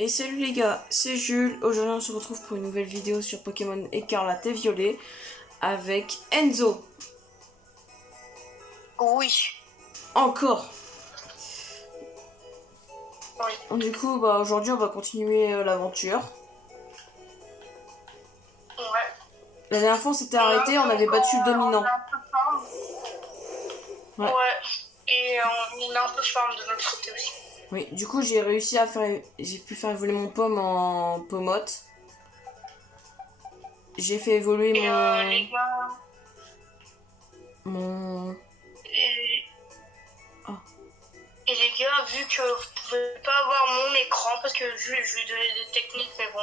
Et salut les gars, c'est Jules. Aujourd'hui on se retrouve pour une nouvelle vidéo sur Pokémon Écarlate et Violet avec Enzo. Oui. Encore. Oui. Du coup, aujourd'hui on va continuer l'aventure. Ouais. La dernière fois on s'était arrêté, on avait battu le dominant. On a un peu farm. Ouais. Et on a un peu farm de notre côté aussi. Oui, du coup j'ai réussi à faire... J'ai pu faire évoluer mon pomme en Pomote. J'ai fait évoluer Et mon... les gars... Mon... Et... Oh. Et les gars, vu que vous pouvez pas avoir mon écran, parce que Jules, je lui ai donné des techniques, mais bon,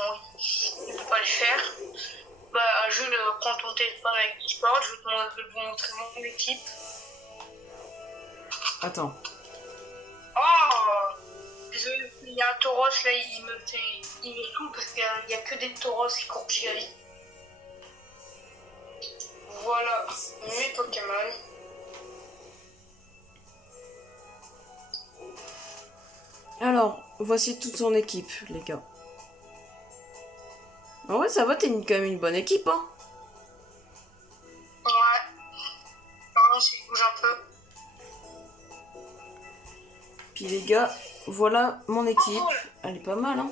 il ne peut pas le faire. Bah, Jules, prends ton téléphone avec Discord, je vais vous montrer mon équipe. Attends. Oh! Désolé, il y a un tauros là, il me tout parce qu'il y a que des tauros qui courent giga. Voilà mes Pokémon. Alors, voici toute son équipe, les gars. En vrai, ça va, t'es quand même une bonne équipe, hein. Ouais. Pardon s'il bouge un peu. Puis les gars, voilà mon équipe. Oh. Elle est pas mal, hein.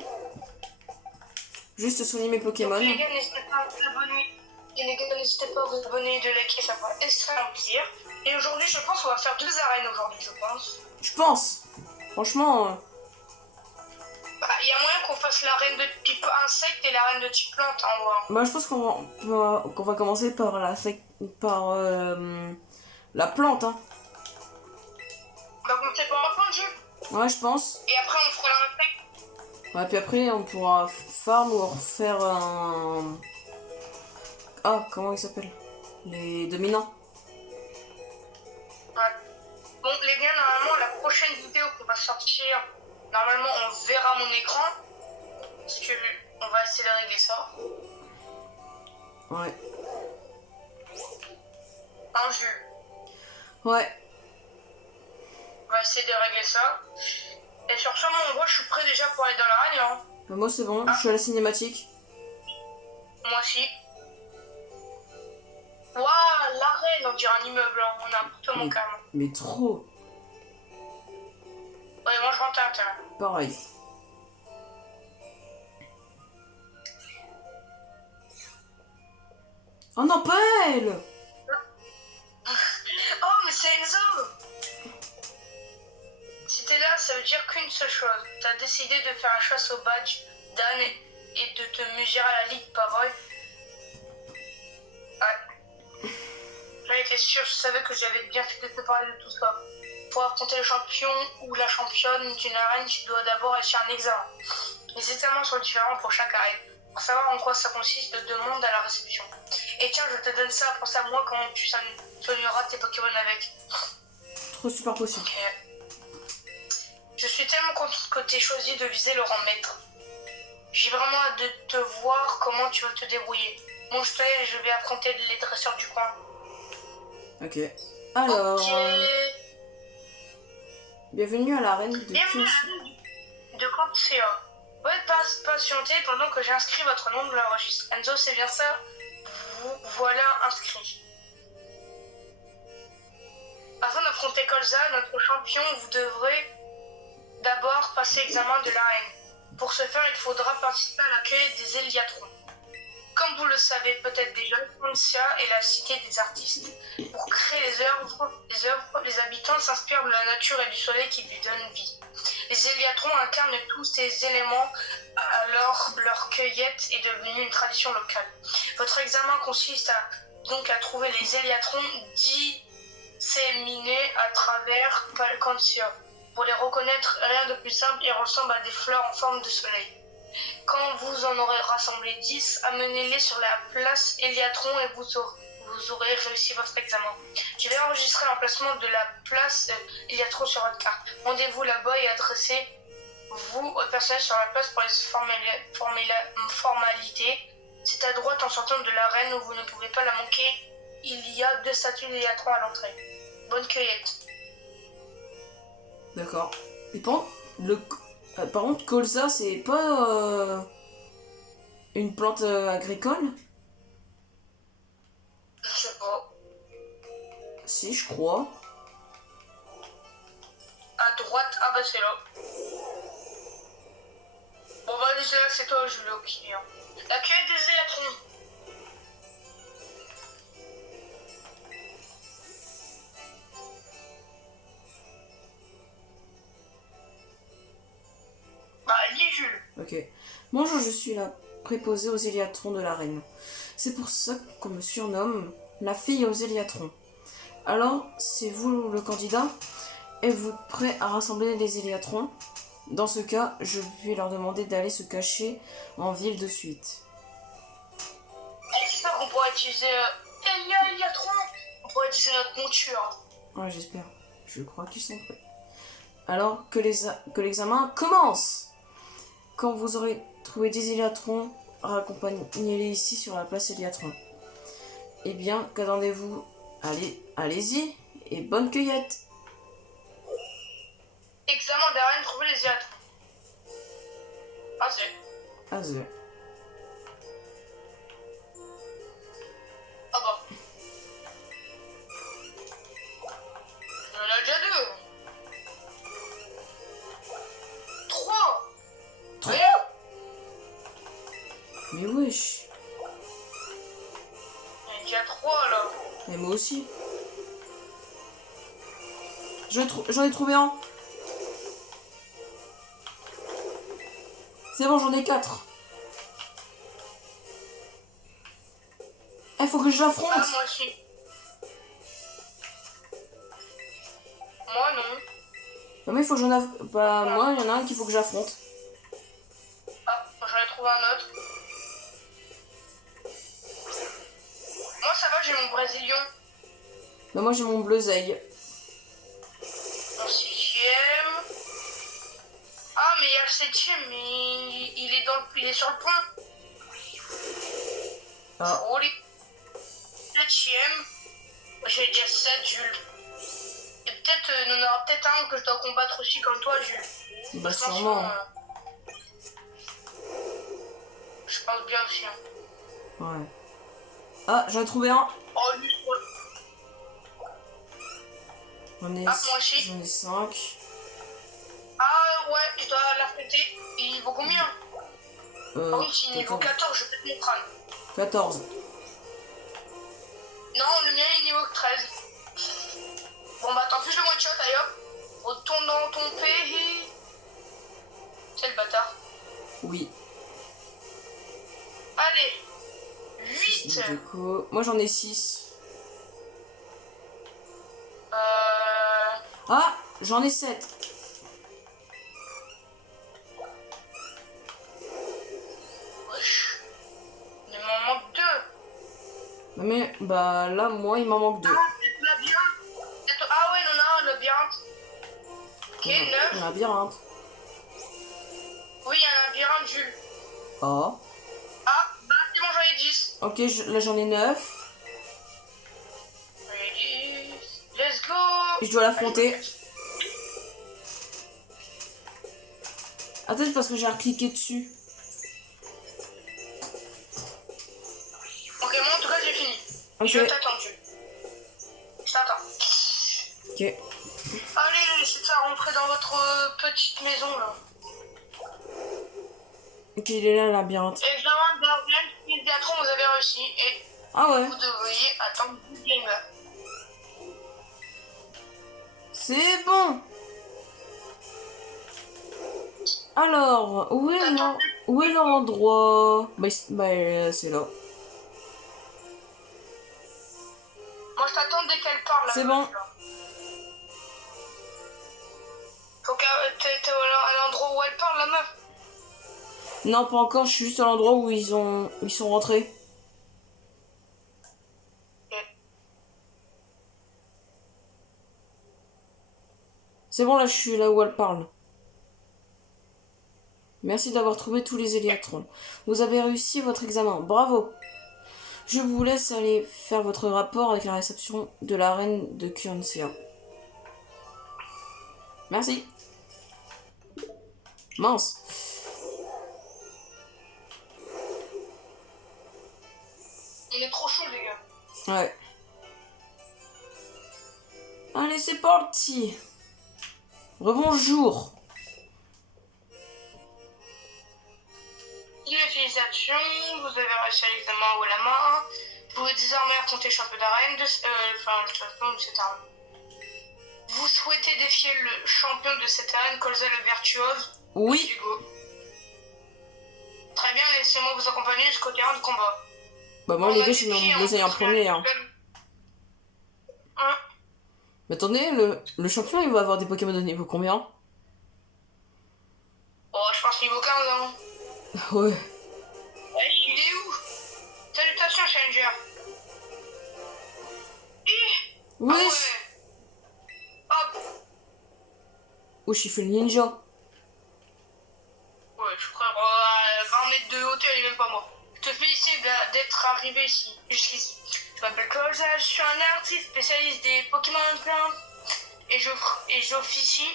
Juste souligner mes Pokémon. Donc, les gars, n'hésitez pas à vous abonner. Et les gars, n'hésitez pas à vous abonner et de liker, ça va extrêmement plaisir. Et aujourd'hui, je pense qu'on va faire 2 arènes aujourd'hui, je pense. Je pense. Franchement... Bah, il y a moyen qu'on fasse l'arène de type insecte et l'arène de type plante, hein, ouais. Moi, je pense qu'on va commencer par la plante, hein. On va commencer par un point de jeu. Ouais, je pense. Et après, on fera l'insecte. Ouais, puis après, on pourra farm ou refaire un... Ah, comment il s'appelle? Les dominants. Ouais. Bon, les gars, normalement, la prochaine vidéo qu'on va sortir, normalement, on verra mon écran. Parce que on va essayer de régler ça. Ouais. Un jeu. Ouais. On va essayer de régler ça. Et sur ce, moi, je suis prêt déjà pour aller dans l'arène, hein. Moi, c'est bon. Je suis à la cinématique. Moi aussi. Waouh, l'arène, on dirait un immeuble, hein. On a un appartement carrément. Mais trop. Ouais, moi, je rentre à l'intérieur. Pareil. Oh non, pas elle! Oh, mais c'est Enzo! Si t'es là, ça veut dire qu'une seule chose. T'as décidé de faire la chasse au badge d'Anne et de te mesurer à la ligue, pas vrai? Ouais. J'en étais sûr, je savais que j'avais bien fait de te parler de tout ça. Pour affronter le champion ou la championne d'une arène, tu dois d'abord réussir un examen. Les examens sont différents pour chaque arène. Pour savoir en quoi ça consiste, demande à la réception. Et tiens, je te donne ça pour ça, moi, comment tu soigneras tes Pokémon avec. Trop super possible. Ok. Je suis tellement contente que tu aies choisi de viser le rang maître. J'ai vraiment hâte de te voir comment tu vas te débrouiller. Bon, je vais affronter les dresseurs du coin. Ok. Alors... Ok. Bienvenue à l'arène de Bienvenue Kios. à l'arène de Campsia. Veuillez patienter pendant que j'inscris votre nom dans le registre. Enzo, c'est bien ça? Vous voilà inscrit. Afin d'affronter Colza, notre champion, vous devrez d'abord passer l'examen de l'arène. Pour ce faire, il faudra participer à l'accueil des Eliatrons. Comme vous le savez peut-être déjà, Campsia est la cité des artistes. Pour créer les œuvres, les habitants s'inspirent de la nature et du soleil qui lui donne vie. Les Eliatrons incarnent tous ces éléments, alors leur cueillette est devenue une tradition locale. Votre examen consiste donc à trouver les Eliatrons disséminés à travers Campsia. Pour les reconnaître, rien de plus simple, ils ressemblent à des fleurs en forme de soleil. Quand vous en aurez rassemblé 10, amenez-les sur la place Eliatron et vous aurez réussi votre examen. Je vais enregistrer l'emplacement de la place Eliatron sur votre carte. Rendez-vous là-bas et adressez-vous au personnel sur la place pour les formalités. C'est à droite en sortant de l'arène où vous ne pouvez pas la manquer. Il y a 2 statues d'Eliatron à l'entrée. Bonne cueillette. D'accord. Et bon, Par contre, colza, c'est pas une plante agricole? Je sais pas. Si, je crois. À droite, ah bah c'est là. Bon bah déjà c'est toi, je l'ai au pied. Hein. La cueillette des élatrons. Bah lis Jules. Ok. Bonjour, je suis la préposée aux éliatrons de la reine. C'est pour ça qu'on me surnomme la fille aux éliatrons. Alors, c'est vous le candidat? Êtes-vous prêt à rassembler les éliatrons? Dans ce cas, je vais leur demander d'aller se cacher en ville de suite. J'espère qu'on pourra utiliser Eliatron. On pourra utiliser notre monture. Ouais, j'espère. Je crois qu'ils sont prêts. Alors que l'examen commence. Quand vous aurez trouvé des éliatrons, raccompagnez-les ici sur la place Éliatron. Eh bien, qu'attendez-vous? Allez-y et bonne cueillette. Examen des reines, trouver les élatrons. Ah c'est. Azur. Ah bah. Il y en a déjà deux. 3. Rien. Mais wesh. Il y en a déjà 3 là. Mais moi aussi. J'en ai trouvé un. C'est bon, j'en ai 4. Il faut que je l'affronte. Ah moi aussi. Moi non. Non mais il faut que Bah moi, il y en a un qu'il faut que j'affronte. Ah, j'en ai trouvé un autre. Moi ça va, j'ai mon brésilien. Bah moi j'ai mon bleuseil. Mon 6ème. Ah mais il y a le 7ème, mais il est sur le pont. Ah. Joli. 7ème. J'ai déjà 7 Jules. Et peut-être, il y en aura peut-être un que je dois combattre aussi comme toi Jules. Bah Attention, sûrement. je pense bien aussi. Hein. Ouais. Ah, j'en ai trouvé un. Oh lui, J'en ai, ah, moi aussi. J'en ai 5. Ah ouais, je dois l'affronter. Il vaut combien? Par contre, s'il est niveau 14, je vais peut-être mon crâne. 14. Non, le mien est niveau 13. Bon bah tant pis, je le one shot, allez hop. Retourne dans ton pays. C'est le bâtard. Oui. Allez. 8. Déco. Moi j'en ai 6. Euh... Ah, j'en ai 7. Wesh. Il m'en manque 2. Mais bah là, moi il m'en manque 2. Ah, c'est le labyrinthe. Ah ouais, non, non, le labyrinthe. Ok, 9. Un labyrinthe. Oui, il y a un labyrinthe, Jules. Oh. Ah, bah c'est bon, j'en ai 10. Ok, là j'en ai 9. J'en ai 10. Let's go. Et je dois l'affronter. Attends, c'est parce que j'ai recliqué dessus. Ok, moi en tout cas j'ai fini. Ok. Je t'attends, Jules. Je t'attends. Ok. Allez, laissez ça rentrer dans votre petite maison là. Ok, il est là le labyrinthe. Examen d'Arden, Pédiatron, vous avez réussi et Ah ouais. vous devriez attendre 10 gamers. C'est bon. Alors, où est l'endroit? Bah, c'est là. Moi je t'attends dès qu'elle parle. C'est meuf, bon. là. Faut t'es à l'endroit où elle parle, la meuf. Non, pas encore, je suis juste à l'endroit où ils sont rentrés. Ok. C'est bon, là, je suis là où elle parle. Merci d'avoir trouvé tous les éliatrons. Vous avez réussi votre examen. Bravo. Je vous laisse aller faire votre rapport avec la réception de la reine de Kurncia. Merci. Mince. On est trop chaud, les gars. Ouais. Allez, c'est parti. Rebonjour. Félicitations, vous avez réussi à l'examen haut la main. Vous pouvez désormais affronter le champion d'arène le champion de cette arène. Vous souhaitez défier le champion de cette arène, Colza le Virtuose? Oui. Hugo. Très bien, laissez-moi vous accompagner jusqu'au terrain de combat. Bah moi les gars, je suis blessé en premier. Hein. Mais attendez, le champion, il va avoir des Pokémon de niveau combien? Oh, je pense niveau 15, hein. Ouais. Wesh, il est où? Salutations, Challenger. Oui. Ah ouais. Hop. Wesh, il fait le ninja. Ouais, je crois 20 mètres de hauteur, il est même pas mort. Je te félicite d'être arrivé ici, jusqu'ici. Je m'appelle Colza, je suis un artiste spécialiste des Pokémon plein. Et j'officie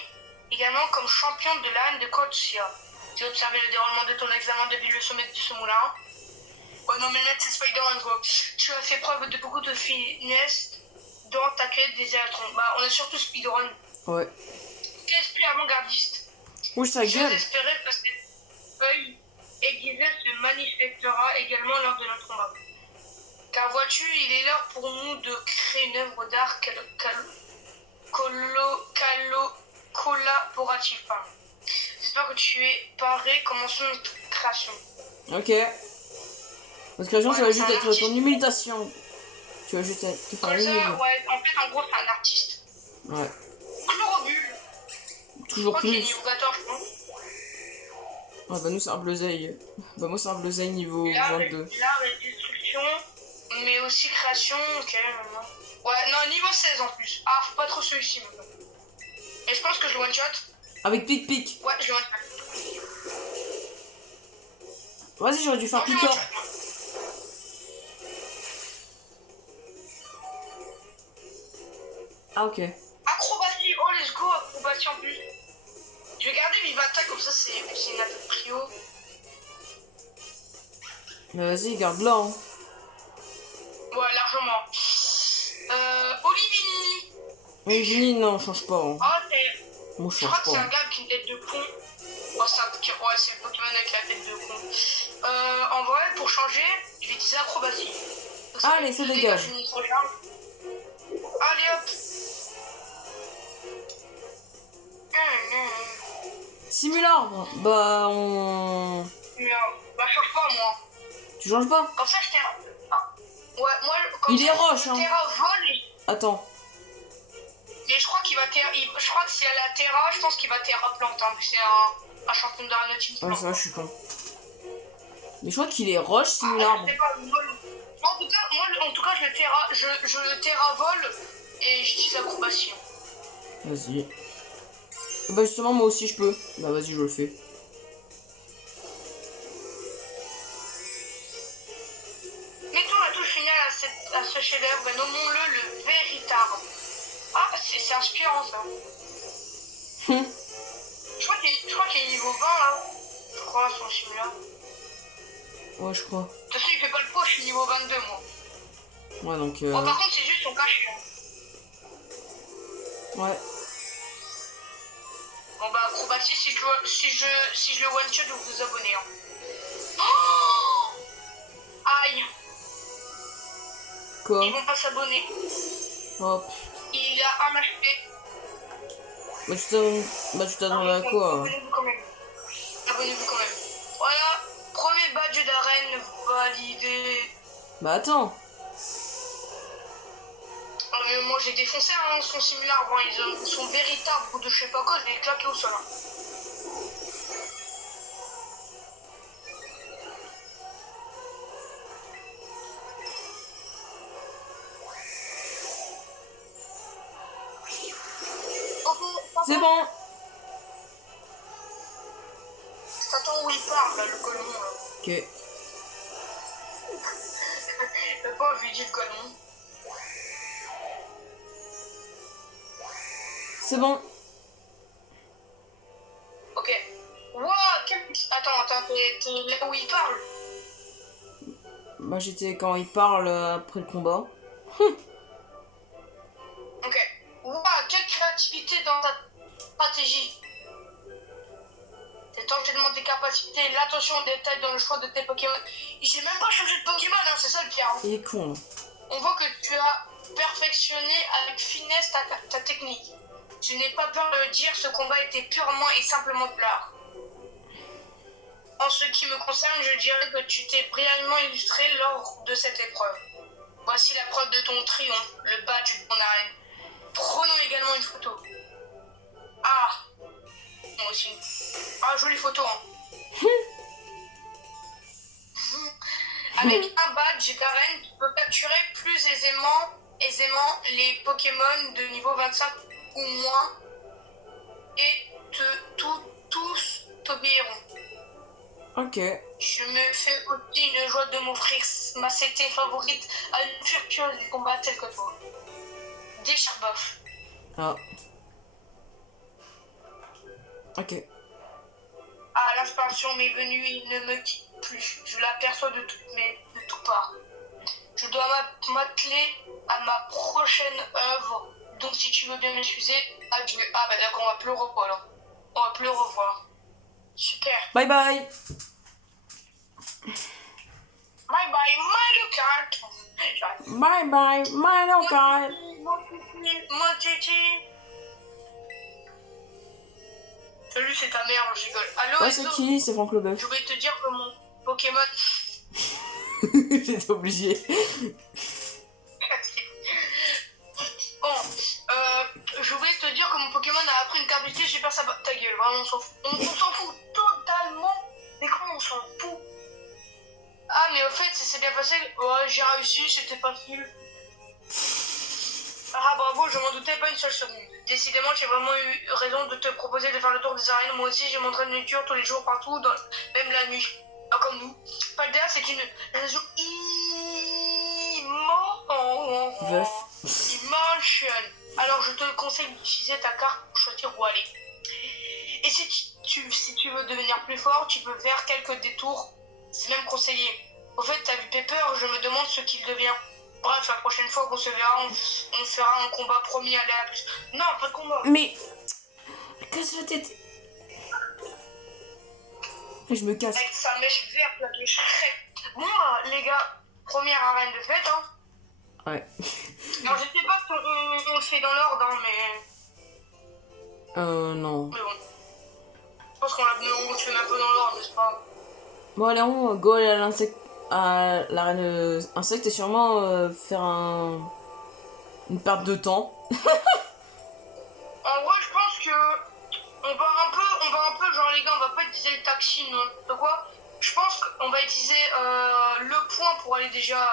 également comme champion de l'âne de Kotia. J'ai observé le déroulement de ton examen depuis le sommet de ce moulin. Oh non, mais le mec, c'est Spider-Man, quoi. Tu as fait preuve de beaucoup de finesse dans ta quête des électrons. Bah, on est surtout speedrun. Ouais. Qu'esprit avant-gardiste. Wesh, ça gueule. J'espérais que cette feuille aiguisée se manifestera également lors de notre combat. Car vois-tu, il est l'heure pour nous de créer une œuvre d'art collaborative. J'espère que tu es paré. Commençons notre création. Ok. Notre création, ça va juste être ton imitation. Tu vas juste te faire une ouais, en fait, en gros, c'est un artiste. Ouais. Chlorobule. Toujours plus. Niveau 14, je pense. Ouais, bah nous, c'est un bleuseil. Bah moi, c'est un bleuseil niveau 22. L'art et destruction, mais aussi création, ok, maintenant. Ouais, non, niveau 16 en plus. Ah, faut pas trop celui-ci maintenant. Et je pense que je le one-shot. Avec pic-pic. Ouais, je le one-shot. Vas-y, j'aurais dû faire piqueur. Ah, ok. Acrobatie, oh let's go, acrobatie en plus. Je vais garder Vivata, comme ça c'est une attaque prio. Mais vas-y, garde-la. Hein. Ouais, largement. Olivini. Olivini, non, change pas. Hein. Ah, Moi, je crois que c'est un gars avec une tête de con. Oh, c'est le Pokémon avec la tête de con. En vrai, pour changer, je vais utiliser acrobatie. Allez, ça dégage. Allez hop. Simularbre. Bah, on... Mais bah, change pas, moi. Tu changes pas? Comme ça, je terra. Ah. Ouais, moi, comme il ça, est roche, hein. Terra vole. Attends. Mais je crois qu'il va terra. Je crois que c'est à la Terra, je pense qu'il va terra plante. Hein, c'est un champion d'aéronautique plante. Ah, ça va, je suis con. Mais je crois qu'il est roche, Simularbre. Je sais pas, en tout cas, je le terra. Je le terra vole et j'utilise acrobatie. Vas-y. Bah justement moi aussi je peux. Bah vas-y je le fais. Mettons la touche finale à ce chef-d'œuvre et nommons-le le Véritard. Ah, c'est inspirant ça. Je crois qu'il est niveau 20 là. Je crois son film-là. Ouais je crois. De toute façon il fait pas le poids, je suis niveau 22 moi. Ouais donc Oh, par contre c'est juste son cachet. Hein. Ouais. Bon bah acrobatie, si je le one shot vous vous abonnez. Hein. Oh aïe. Quoi? Ils vont pas s'abonner. Hop. Il a un HP. Bah tu t'attendais à quoi? Abonnez-vous quand même. Abonnez-vous quand même. Voilà, premier badge d'arène validé. Bah attends. Moi j'ai défoncé hein, son simulaire, bon, ils sont véritables ou de je sais pas quoi, je l'ai claqué au sol. Hein. C'est bon. T'attends où il part là, le colon là. Ok. Le pauvre, je lui dis le colon. C'est bon. Ok. Wow. t'es là où il parle. Bah j'étais quand il parle après le combat. Ok. Ouah, quelle créativité dans ta stratégie. Cet enchaînement des capacités, l'attention aux détails dans le choix de tes Pokémon. J'ai même pas changé de Pokémon, hein, c'est ça le pire. Hein. Il est con. On voit que tu as perfectionné avec finesse ta technique. Je n'ai pas peur de le dire, ce combat était purement et simplement de l'art. En ce qui me concerne, je dirais que tu t'es brillamment illustré lors de cette épreuve. Voici la preuve de ton triomphe, le badge de ton arène. Prenons également une photo. Ah, moi aussi. Ah, jolie photo. Hein. Avec un badge d'arène, tu peux capturer plus aisément les Pokémon de niveau 25 ou moins et tous t'obéiront. Ok. Je me fais aussi une joie de m'offrir ma CT favorite à une virtuose du combat telle que toi. Desherboff. Ah. Ok. Ah, l'inspiration m'est venue et ne me quitte plus. Je l'aperçois de toutes parts. Je dois m'atteler à ma prochaine œuvre. Donc si tu veux bien m'excuser, adieu. Ah bah d'accord, on va plus le revoir alors. On va plus le revoir. Super. Bye bye. Bye bye, Mario Kart. Bye bye, Mario Kart. Mon titi. Salut, c'est ta mère, je rigole. Allô, Ouais, Enzo. c'est qui? C'est Franck Leboeuf. Je voulais te dire que mon Pokémon... J'étais obligé. Bon, je voulais te dire que mon Pokémon a appris une capacité, j'ai peur ça ta gueule, vraiment on s'en fout. On s'en fout totalement. Mais comment on s'en fout? Ah mais au fait, c'est bien passé. Ouais, j'ai réussi, c'était facile. Ah bravo, je m'en doutais pas une seule seconde. Décidément, j'ai vraiment eu raison de te proposer de faire le tour des arènes. Moi aussi, j'ai mon train de lecture tous les jours, partout, même la nuit. Ah, comme nous. Paldea, c'est une région immense. Alors, je te conseille d'utiliser ta carte pour choisir où aller. Et si tu veux devenir plus fort, tu peux faire quelques détours. C'est même conseillé. Au fait, t'as vu Pepper, je me demande ce qu'il devient. Bref, la prochaine fois qu'on se verra, on fera un combat promis à la plus. Non, pas de combat. Mais... Casse la tête. Et je me casse. Avec sa mèche verte, là, de Shrek. Bon, bah, les gars, première arène de fête, hein. Ouais. Alors, je sais pas si on le fait dans l'ordre, hein, mais... Non. Mais bon. Je pense qu'on le fait un peu dans l'ordre, n'est-ce pas? Bon, allez, on go à l'insecte. À l'arène insecte et sûrement faire une perte de temps. En vrai, je pense que on va un peu, genre les gars, on va pas utiliser le taxi, n'importe quoi. Je pense qu'on va utiliser le point pour aller déjà.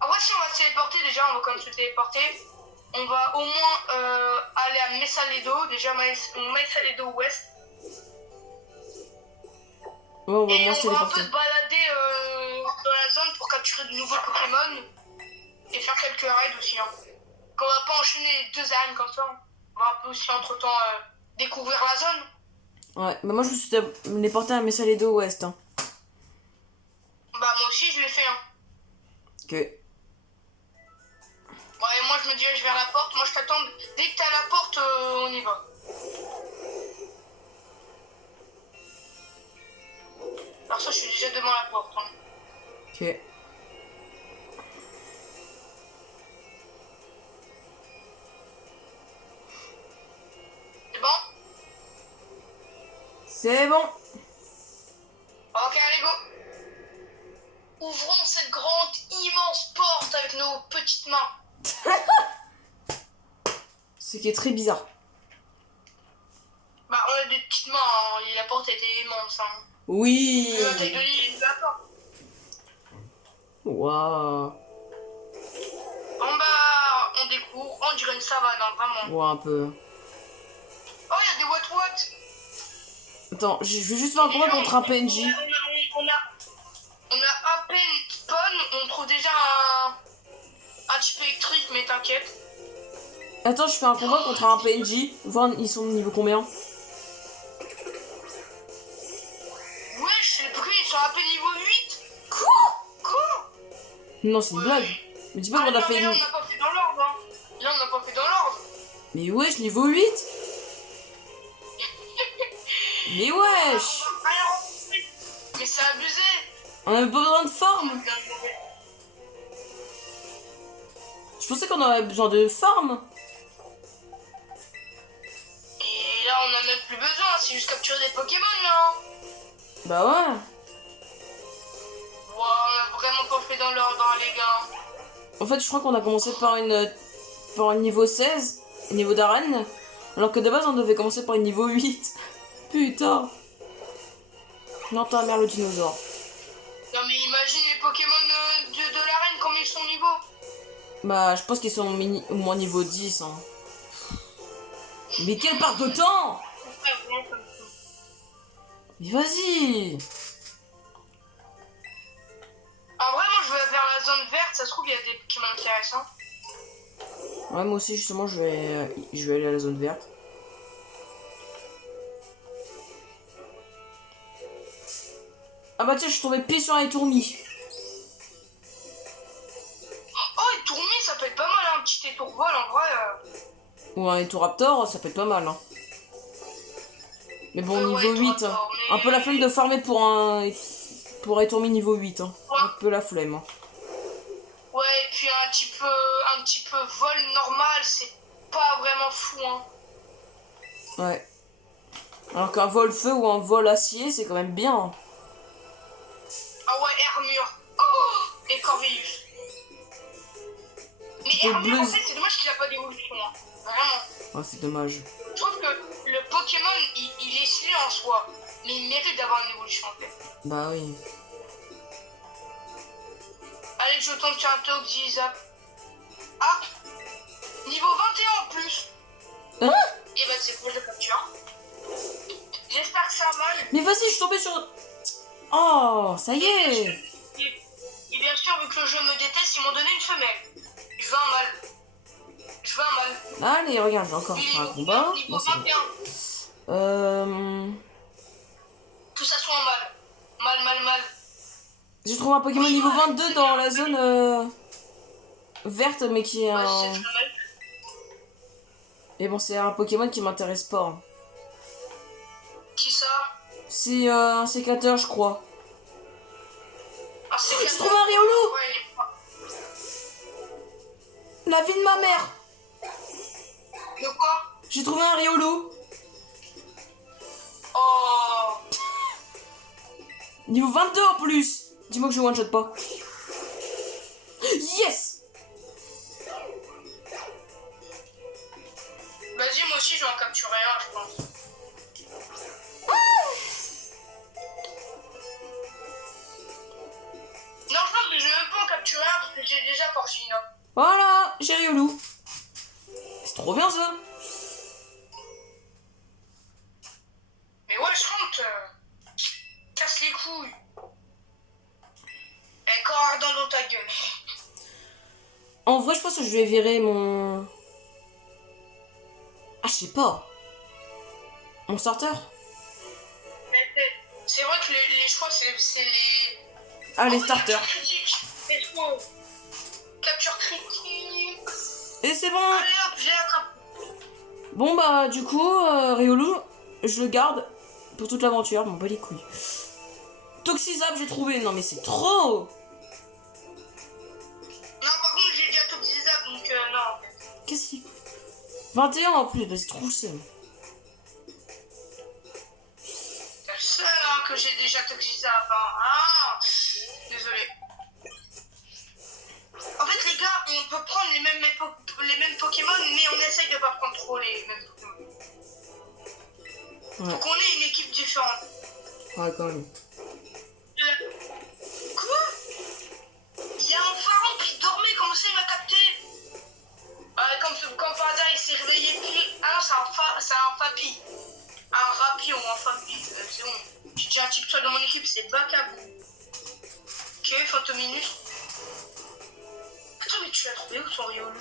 En vrai, si on va se téléporter, déjà, on va quand même se téléporter. On va au moins aller à Mesaledo, déjà Mesaledo Ouest. Ouais, on va Et moins se on va un peu téléporter. se balader dans la zone pour capturer de nouveaux Pokémon et faire quelques raids aussi. Hein. Qu'on va pas enchaîner les deux arènes comme ça. On va un peu aussi entre temps découvrir la zone. Ouais, bah moi je me suis téléporté à Mesaledo Ouest. Hein. Bah moi aussi je l'ai fait. Hein. Ok. Ouais, moi je me dirige vers la porte. Moi je t'attends. Dès que t'es à la porte, on y va. Alors ça, je suis déjà devant la porte. Hein. Ok. C'est bon? C'est bon. Ok, allez, go. Ouvrons cette grande, immense porte avec nos petites mains. Ce qui est très bizarre. Bah, on a des petites mains, hein. Et la porte était immense. Hein. Oui. La taille de l'île, la porte. Waouh. En bas, on découvre, on dirait une savane, hein, vraiment. Ouais, un peu. Oh, il y a des what. Attends, je vais juste faire un combat contre un PNJ. On a à peine spawn, on trouve déjà un type électrique, mais t'inquiète. Attends, je fais un combat contre un PNJ. Voir ils sont de niveau combien. sont à peine niveau 8. Quoi? Non, c'est une blague. Mais dis pas qu'on a fait mais là, une... on n'a pas fait dans l'ordre, hein. Là, on n'a pas fait dans l'ordre. Mais wesh, niveau 8. Mais On wesh. va rien rencontrer. Mais c'est abusé. On avait pas besoin de farm. Je pensais qu'on avait besoin de farm. Et là, on n'a même plus besoin. C'est juste capturer des Pokémon, là. Bah ouais. Wow, on a vraiment pas fait dans l'ordre, hein, les gars. En fait, je crois qu'on a commencé par un niveau 16, niveau d'arène, alors que de base on devait commencer par un niveau 8. Putain. Non, ta mère le dinosaure. Non, mais imagine les Pokémon de l'arène, combien ils sont niveau. Bah, je pense qu'ils sont au moins niveau 10. Hein. Mais quelle part de temps. Ouais, vraiment comme ça. Mais vas-y. En vrai, moi, je vais vers la zone verte. Ça se trouve, il y a des Pokémon intéressants. Ouais, moi aussi, justement, je vais aller à la zone verte. Ah bah tiens, je suis tombé pile sur un étourmi. Oh, et tourmi, ça peut être pas mal, un petit étourvol, en vrai. Ou un étouraptor, ça peut être pas mal. Hein. Mais bon, niveau Ouais, 8. Hein. étouraptor, mais- Un peu la flemme de farmer pour un étourmi niveau 8. Hein. Ouais. Un peu la flemme. Hein. Ouais, et puis un petit peu vol normal, c'est pas vraiment fou, hein. Ouais. Alors qu'un vol feu ou un vol acier, c'est quand même bien. Hein. Ah ouais, Hermure. Oh, et Corvinus. Mais C'était Hermure, en bleu. fait, c'est dommage qu'il a pas d'évolution, hein. Vraiment. Oh, c'est dommage. Je trouve que le Pokémon, il est celui en soi, mais il mérite d'avoir une évolution, en fait. Bah oui. Allez, je tombe sur un Toxizap. Ah, niveau 21 en plus. Hein? Et bah, c'est quoi, je le capture. J'espère que ça a mal. Mais vas-y, je suis tombé sur... Oh, ça y est. Et bien sûr, vu que le jeu me déteste, ils m'ont donné une femelle. Je veux un mâle. Je veux un mâle. Allez, regarde, j'ai encore fait un combat. Niveau Bon, c'est bon. 21. Que ça soit un mâle. Mâle. J'ai trouvé un Pokémon niveau 22 dans la zone verte, mais qui est Ouais, un... c'est très mal. Et bon, c'est un Pokémon qui m'intéresse pas. Hein. Qui ça? C'est un sécateur, je crois. Ah, c'est J'ai trouvé un Riolu. Ouais, il est pas. La vie de ma mère. De quoi? J'ai trouvé un Riolu. Oh. Niveau 22 en plus. Dis-moi que je one-shot pas. Yes. Vas-y, moi aussi, je vais en capturer un, je pense. Non, je pense que je vais même pas en capturer un parce que j'ai déjà Forgina. Voilà, j'ai Riolu. C'est trop bien ça. Mais ouais, je rentre. Casse les couilles. Et corps ardent dans ta gueule. En vrai, je pense que je vais virer mon... Ah, je sais pas. Mon starter. Mais c'est vrai que les choix, c'est les... Ah, les Oh, starters. capture critique. Les choix. Capture critique. Et c'est bon. Allez hop, j'ai attrapé. Bon, bah, du coup, Riolu, je le garde pour toute l'aventure. Bon, bah, les couilles. Toxizap, j'ai trouvé. Non, mais c'est trop. Non, par contre, j'ai déjà Toxizap, donc non, en fait. Qu'est-ce qu'il... 21 en plus, bah, c'est trop seul. C'est le seul hein, que j'ai déjà Toxizap. Hein. Ah, désolé. En fait, les gars, on peut prendre les mêmes Pokémon, mais on essaye de pas prendre trop les mêmes Pokémon. Ouais, Faut qu'on ait une équipe différente. ouais, quand même. Quoi? Il y a un pharaon qui dormait, comment ça il m'a capté? Comme par hasard, il s'est réveillé puis... Ah non, c'est un Fapi. Un Rapi ou un Fapi. C'est bon. J'ai déjà un type soit dans mon équipe, c'est Bacabou. Ok, Fantominus. Attends, mais tu l'as trouvé où ton Riolu?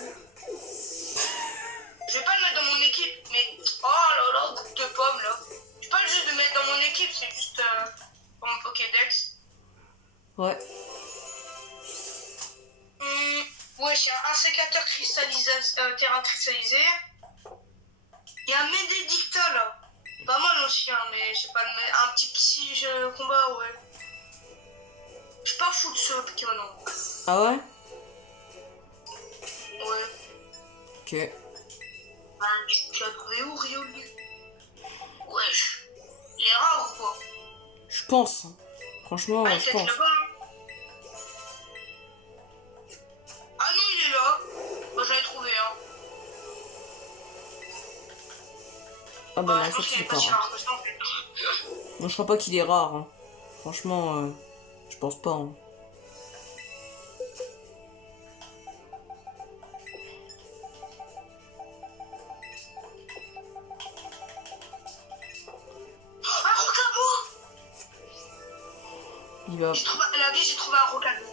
Je vais pas le mettre dans mon équipe, mais... Oh là là, coupe de pomme là. Je vais pas juste le mettre dans mon équipe, c'est juste pour mon Pokédex. Ouais. Ouais, j'ai un sécateur terrain cristallisé. Il y a un Médédicta là. Pas mal aussi, hein, mais c'est pas un petit psy combat, ouais. Je suis pas fou de ce Pokémon, non. Ah ouais? Ouais. Ok. Ben, tu as trouvé où, Riolu? Wesh. Il est rare ou quoi? Je pense. Franchement, Ah, il je est peut-être pense. là-bas, hein. Ah non, il est là. Bah, j'en ai trouvé un. Ah bah non, Je en pense fait, qu'il il est est pas pas si rare. rare que ça, en fait. Moi, je crois pas qu'il est rare. Hein. Franchement, je pense pas. Hein. Un Rocabo! Il va... La vie, j'ai trouvé un Rocabo.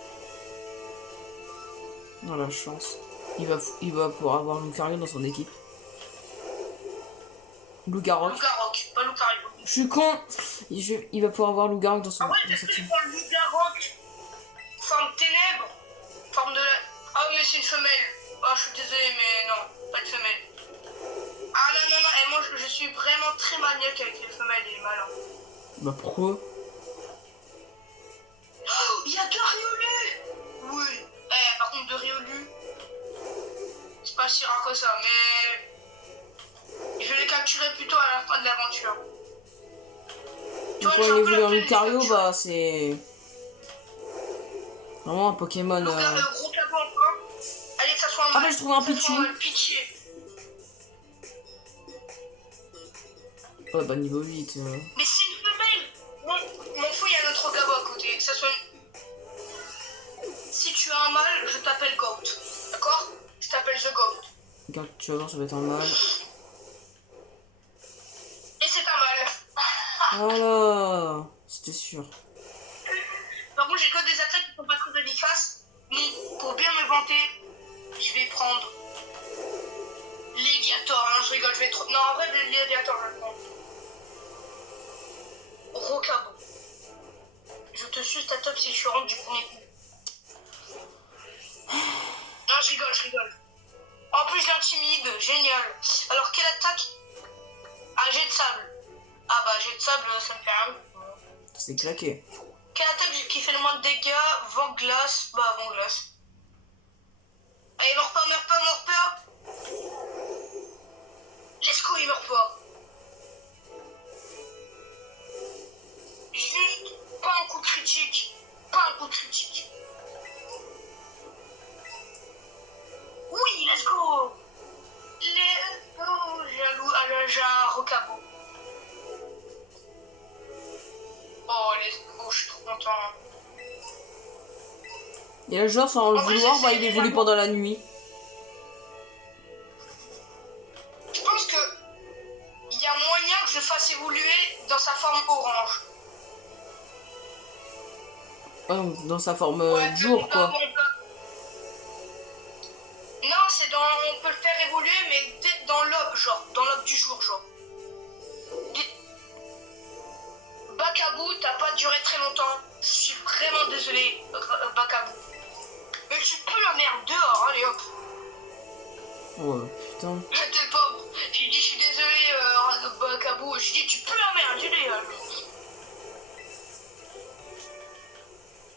Oh la chance. Il va pouvoir avoir Lucario dans son équipe. Lugarok. Lugarok, pas Lucario. Je suis con. Il va pouvoir avoir Lugarok dans son Ah ouais, dans est-ce sa que tu team. prends le Lugarok? Forme ténèbres? Forme de la... Ah, mais c'est une femelle. Ah, je suis désolé, mais non, pas de femelle. Ah non, non, non, et moi, je suis vraiment très maniaque avec les femelles et les malins. Bah pourquoi? Oh, il y a deux Riolu! Oui. Par contre, deux Riolu, c'est pas si rare que ça, mais... Je vais les capturer plutôt à la fin de l'aventure. Pour évoluer en Lucario, bah c'est... Vraiment un Pokémon... Gros Cabo encore. Allez, que ça soit un Ah bah j'ai trouvé un Pichu. Pitié. Ouais bah niveau 8. Mais c'est une femelle. Mon fou, il y a notre Cabo à côté. Que ça soit une... Si tu as un mâle, je t'appelle Goat. D'accord? Je t'appelle The Goat. Regarde, tu vas voir, ça va être un mâle. Et c'est un mâle. Voilà. C'était sûr. Par contre, j'ai que des attaques qui sont pas très efficaces. Mais pour bien me vanter, je vais prendre Léviator. Non, je rigole, je vais trop... Non, en vrai, le Léviator, je vais le prendre. Rocabo. Je te suce ta top si tu rentres du premier coup. Non, je rigole. En plus, je l'intimide, génial. Alors, quelle attaque? Ah, jet de sable. Ah bah, jet de sable, ça me fait rien. C'est claqué. Quelle attaque qui fait le moins de dégâts? Vent glace. Bah, vent glace. Allez, meurs pas. Let's go, il meurt pas. Juste pas un coup critique. Oui, let's go. J'ai un Rocabo. Oh, let's go, je suis trop content. Et le joueur, sans le En vrai, vouloir, j'ai bah, fait il les évolue labos. pendant la nuit. Je pense que il y a moyen que je le fasse évoluer dans sa forme orange. Ah, donc dans sa forme Ouais, jour, quoi. Non, c'est dans... On peut le faire évoluer, mais dans l'aube, genre. Dans l'aube du jour, genre. Bakabou, t'as pas duré très longtemps. Je suis vraiment désolé, Bakabou. Mais tu peux la merde dehors, allez hop. Ouais, putain. T'es pauvre. J'ai dit, je suis désolé, Bakabou. J'ai dit, tu peux la merde, dis-le.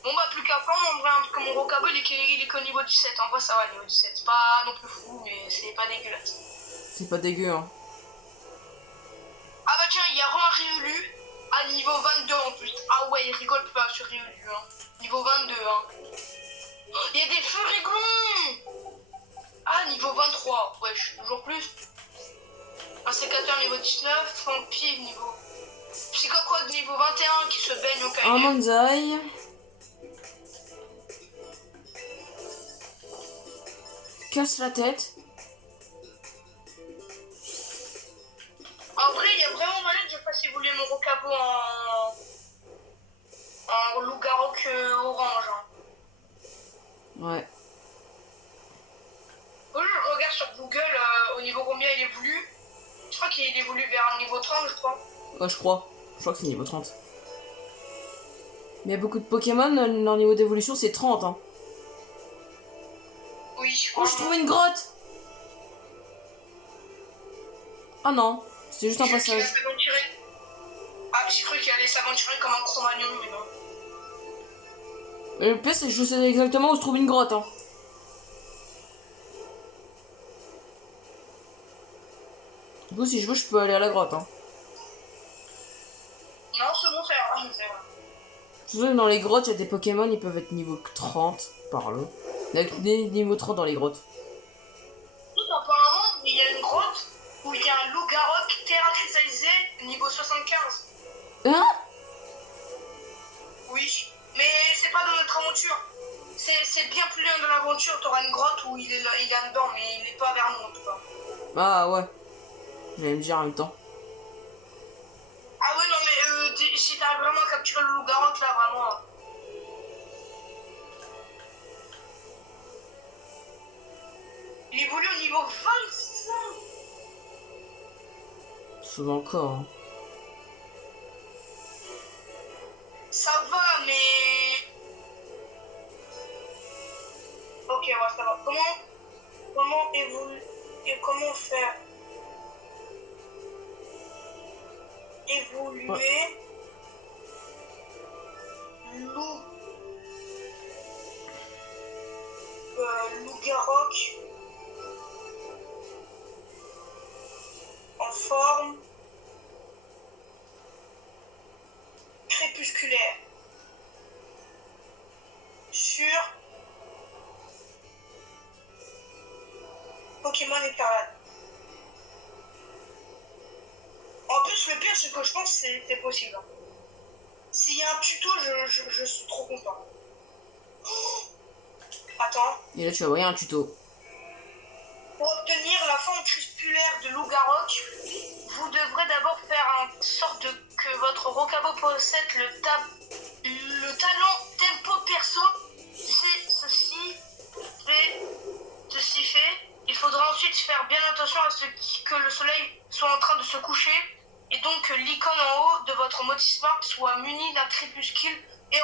Bon bah plus qu'à prendre, en vrai, parce que mon Rocabo il est qu'au niveau 17, en vrai ça va niveau 17, c'est pas non plus fou mais c'est pas dégueulasse. C'est pas dégueu, hein. Ah bah tiens, il y a un Riolu à niveau 22 en plus. Ah ouais, il rigole pas sur Riolu, hein. Niveau 22, hein. Oh, il y a des Furigons. Ah, niveau 23, wesh, toujours plus. Un sécateur niveau 19, Franky niveau... Psychoquack niveau 21 qui se baigne au Un caillou. Manzai. Casse la tête. En vrai, il y a vraiment moyen que je fasse évoluer mon Rocabo en Loup-Garok orange. Hein. Ouais. Oui, je regarde sur Google au niveau combien il évolue. Je crois qu'il évolue vers un niveau 30, je crois. Ouais, je crois. Je crois que c'est niveau 30. Mais il y a beaucoup de Pokémon, leur niveau d'évolution c'est 30. Hein. Oui. Oh, je trouve une grotte. Ah non, c'est juste un passage. Ah, j'ai cru qu'il allait s'aventurer comme un Cro-Magnon, mais non. Et le pire, c'est que je sais exactement où se trouve une grotte. Hein. Du coup, si je veux, je peux aller à la grotte. Hein. Non, c'est bon, c'est vrai. Je sais, dans les grottes, il y a des Pokémon, ils peuvent être niveau 30 par là. Avec des niveaux 30 dans les grottes. Apparemment, il y a une grotte où il y a un loup-garou terra cristallisé niveau 75. Hein? Oui, mais c'est pas dans notre aventure. C'est bien plus loin de l'aventure, t'auras une grotte où il est là dedans, mais il est pas vers nous en tout cas. Ah ouais. J'allais me dire en même temps. Ah ouais, non, mais si t'as vraiment capturé le loup-garou, là, vraiment. Il évolue au niveau 25. Souvent encore. Hein. Ça va, mais... Ok, ouais, ça va. Comment évoluer et comment faire évoluer loup-garou en forme crépusculaire sur Pokémon Écarlate. En plus, le pire, c'est que je pense que c'est possible. S'il y a un tuto, je suis trop content. Oh, attends. Et là, tu vas voir, il y a un tuto. Pour obtenir la forme crépusculaire de loup-garou, vous devrez d'abord faire en sorte que votre Rocabo possède le talent tempo perso. C'est ceci fait. Il faudra ensuite faire bien attention à ce que le soleil soit en train de se coucher et donc que l'icône en haut de votre Motismart soit muni d'un crépuscule et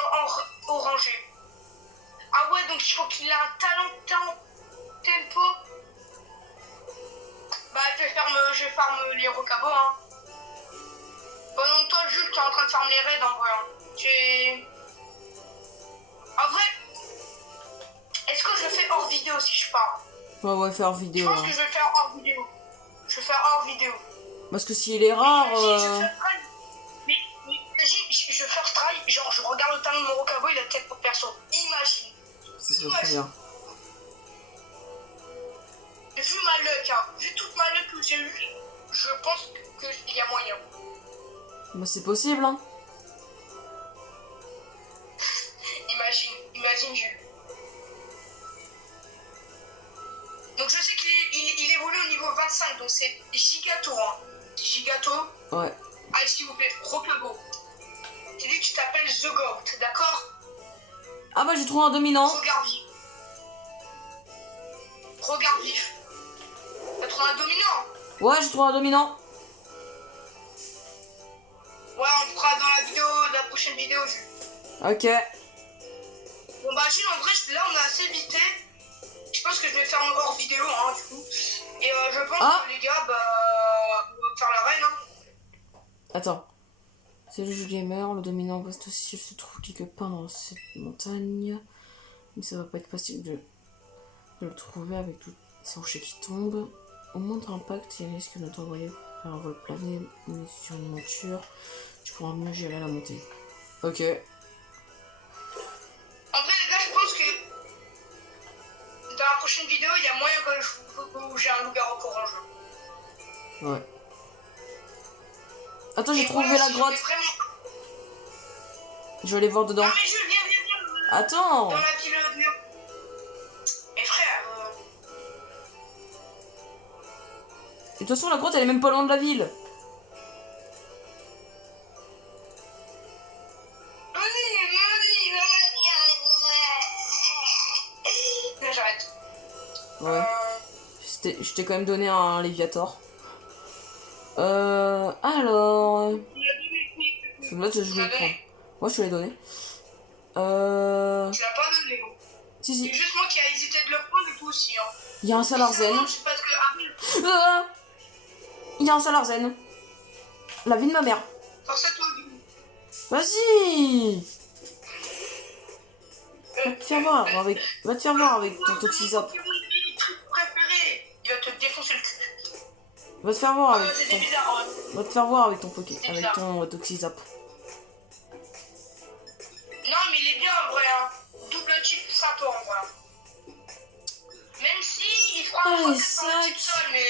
orangé. Ah ouais, donc il faut qu'il ait un talent tempo. Bah je farme les Rocabo, hein. Pendant que toi, Jules, tu es en train de farmer les raids en vrai. Hein. En vrai, est-ce que je fais hors vidéo si je parle? Ouais, faire vidéo. Je pense que je vais le faire hors vidéo. Je vais faire hors vidéo. Parce que s'il est rare. Mais imagine, je first try, genre je regarde le talent de mon Rocabo, il a tête pour perso. Imagine. Ça serait trop bien. Vu ma luck, hein, vu toute ma luck que j'ai eue, je pense qu'il y a moyen. Bah, c'est possible, hein. Imagine, Jules. Donc je sais qu'il évolue au niveau 25, donc c'est Gigato, hein. Gigato. Ouais. Allez, s'il vous plaît, Rocabo. Tu dis que tu t'appelles The Goat, d'accord? Ah bah j'ai trouvé un dominant. Regarde vif. T'as trouvé un dominant? Ouais, j'ai trouvé un dominant. Ouais, on fera dans la prochaine vidéo, Jules. Ok. Bon bah Jules, en vrai, là on a assez vité. Je pense que je vais faire un hors vidéo, hein, du coup. Et je pense que les gars, bah, on va faire la reine, hein. Attends. C'est le jeu gamer, le dominant Brest aussi se trouve quelque part dans cette montagne. Mais ça va pas être possible de le trouver avec tout ces rochers qui tombent. Au moindre impact, il risque de t'envoyer faire un vol plané sur une monture. Tu pourras mieux gérer la montée. Ok. En vrai, les gars, je pense que dans la prochaine vidéo, il y a moyen que j'ai un loup-garou orange. Ouais. Attends, j'ai trouvé la grotte. Je vais aller voir dedans. Non mais Jules, viens. Attends. Dans la ville de Néo. Mais frère. De toute façon, la grotte, elle est même pas loin de la ville. Non, j'arrête. Ouais. Je t'ai quand même donné un Léviator. Alors... Là, je vais le prendre. Moi, je te l'ai donné. Euh... Tu l'as pas donné. Si, C'est si. juste moi qui a hésité de le prendre et tout aussi. Hein. Il y a un Salarzen. C'est parce que Harry, Ah, il y a un Salarzen. La vie de ma mère. pense à toi. Vas-y. Va te faire voir avec, ton Toxizap. Préféré. Il va te défoncer le cul. Va te faire voir avec C'était ton... bizarre. Va te faire voir avec ton Poké... C'était avec bizarre. ton Toxizap. Non, mais il est bien en vrai. Hein. Double type sympa en vrai. Même si il fera un Allez, process dans le type sac. sol, mais.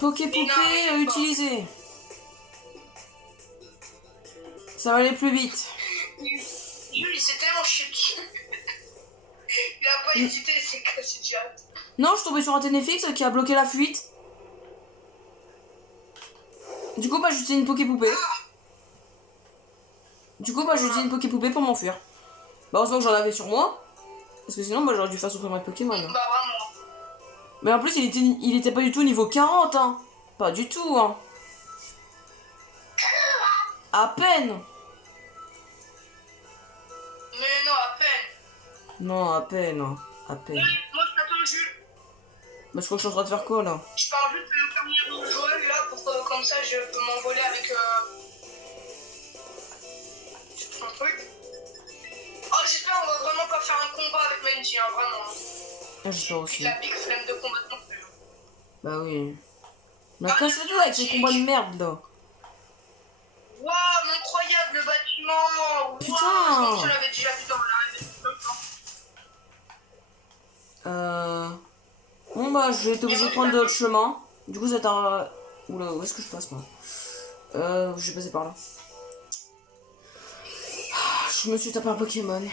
Poké Mais non, poupée mais à utiliser. Ça va aller plus vite. Lui, il s'est tellement chié dessus. Il a pas hésité, il s'est cassé direct. Non, je suis tombée sur un Ténéfix qui a bloqué la fuite. Du coup, bah, j'ai utilisé une Poké poupée. Une Poké poupée pour m'enfuir. Bah, heureusement que j'en avais sur moi. Parce que sinon, bah, j'aurais dû faire souffrir mes Pokémon. Bah, vraiment. Mais en plus, il était pas du tout niveau 40, hein. Pas du tout, hein. À peine. Mais non, à peine. Non, à peine, hein. À peine. Moi, je t'attends, Jules. Bah, je crois que je suis en train de faire quoi, là? Je parle juste de la première joueuse là pour que comme ça je peux m'envoler avec son truc. Oh, j'espère qu'on va vraiment pas faire un combat avec Menji, hein, vraiment. Ah, j'espère Puis aussi. la big flemme de combat non plus. Bah oui. Mais casse-le avec ces combats de merde, là. Waouh, incroyable le bâtiment. Waouh, Putain. je l'avais déjà vu dans la. Bon, bah, je vais être obligé de prendre d'autres chemins. Du coup, ça t'a... Oula, où est-ce que je passe, moi? Je vais passer par là. Je me suis tapé un Pokémon. Ouais,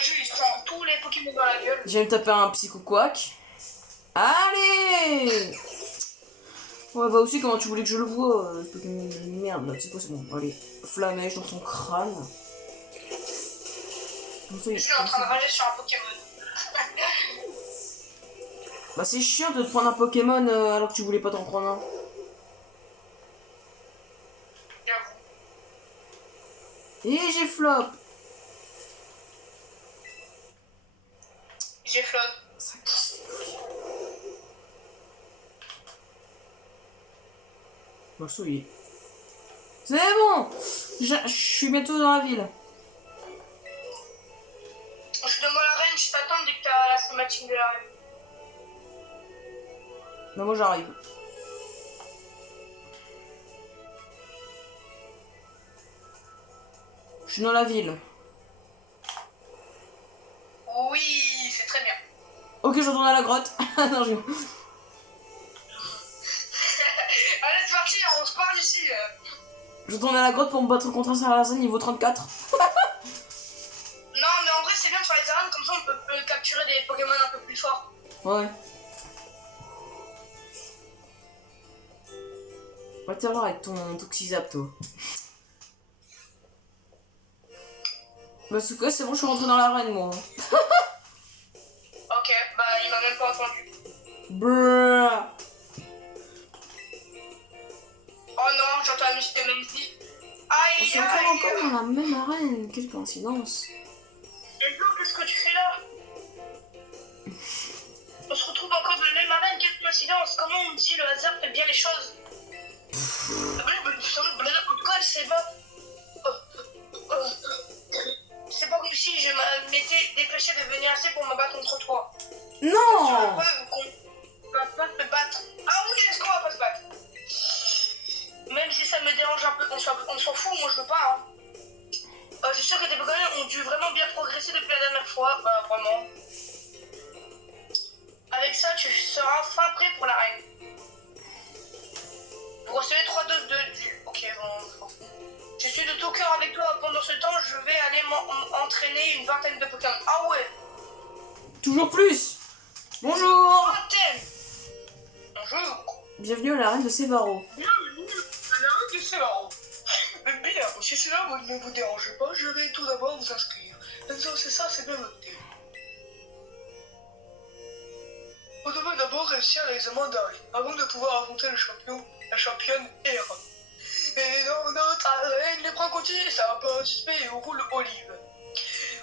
Jules, il se prend tous les Pokémon dans la gueule. Je vais me taper un Psycho Quack. Allez! Ouais, bah aussi, comment tu voulais que je le voie, Pokémon de merde, là, c'est quoi, c'est bon. Allez, Flamèche dans son crâne. Comme ça, Je suis en train de rager sur un Pokémon. Bah, c'est chiant de te prendre un Pokémon alors que tu voulais pas t'en prendre un. J'avoue. Et j'ai flop. J'ai flop. Ça casse. Bah, ça y est. C'est bon! Je suis bientôt dans la ville. Je suis devant l'arène, je t'attends dès que t'as la cinématique de l'arène. Bah, moi j'arrive. Je suis dans la ville. Oui, c'est très bien. Ok, je retourne à la grotte. Non, je... Allez, c'est parti, on se parle ici. Je retourne à la grotte pour me battre contre un Sarazan niveau 34. Non, mais en vrai, c'est bien de faire les arènes, comme ça on peut capturer des Pokémon un peu plus forts. Ouais. Va te voir avec ton Toxizap, toi. Bah, c'est quoi, c'est bon, je suis rentré dans l'arène, moi. Ok, bah il m'a même pas entendu. Brrr. Oh non, j'entends la musique de Menzi. On Aïe, se retrouve aïe. encore dans la même arène. Quelle coïncidence. Et Flo, qu'est-ce que tu fais là? On se retrouve encore dans la même arène, quelle coïncidence. Comment on dit le hasard fait bien les choses? En tout cas, c'est pas... C'est pas comme si je m'étais dépêché de venir assez pour me battre contre toi. Non! On va pas se battre. Ah oui, est-ce qu'on va pas se battre? Même si ça me dérange un peu, on s'en fout, moi je veux pas. Hein. Je suis sûr que tes Pokémon ont dû vraiment bien progresser depuis la dernière fois. Bah vraiment. Avec ça, tu seras enfin prêt pour l'arène. Vous recevez 3 doses de... Ok, bon. Je suis de tout cœur avec toi. Pendant ce temps, je vais aller m'entraîner une vingtaine de Pokémon. Ah ouais. Toujours plus! Bonjour! Vingtaine. Bonjour. Bienvenue à l'arène de Sévaro. Bienvenue à l'arène de Sévaro. Bien, si cela ne vous dérange pas, je vais tout d'abord vous inscrire. C'est ça, c'est bien noté. Vous devez d'abord réussir l'examen d'arène avant de pouvoir affronter le champion la championne Hera. Et dans notre arène, les bras continus, ça va pas participer au roule olive.